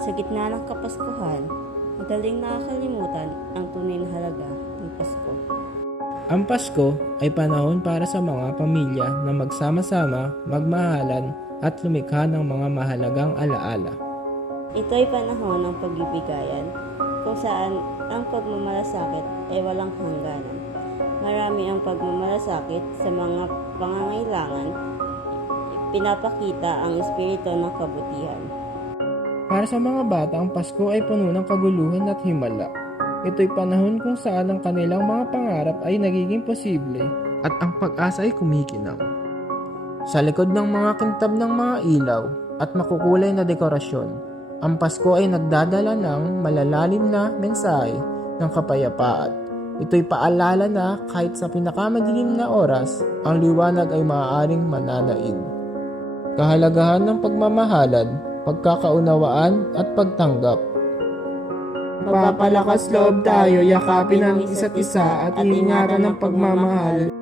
Sa gitna ng Kapaskuhan, madaling nakakalimutan ang tunay na halaga ng Pasko. Ang Pasko ay panahon para sa mga pamilya na magsama-sama, magmahalan at lumikha ng mga mahalagang alaala. Ito ay panahon ng pagbibigayan kung saan ang pagmamalasakit ay walang hangganan. Marami ang pagmamalasakit sa mga pangangailangan, pinapakita ang espiritu ng kabutihan. Para sa mga bata, ang Pasko ay puno ng kaguluhan at himala. Ito'y panahon kung saan ang kanilang mga pangarap ay nagiging posible at ang pag-asa ay kumikinang. Sa likod ng mga kintab ng mga ilaw at makukulay na dekorasyon, ang Pasko ay nagdadala ng malalalim na mensahe ng kapayapaan. Ito'y paalala na kahit sa pinakamadilim na oras, ang liwanag ay maaaring mananaig. Kahalagahan ng pagmamahalan, pagkakaunawaan at pagtanggap. Magpapalakas loob tayo, yakapin ang isa't isa at ingatan ng pagmamahal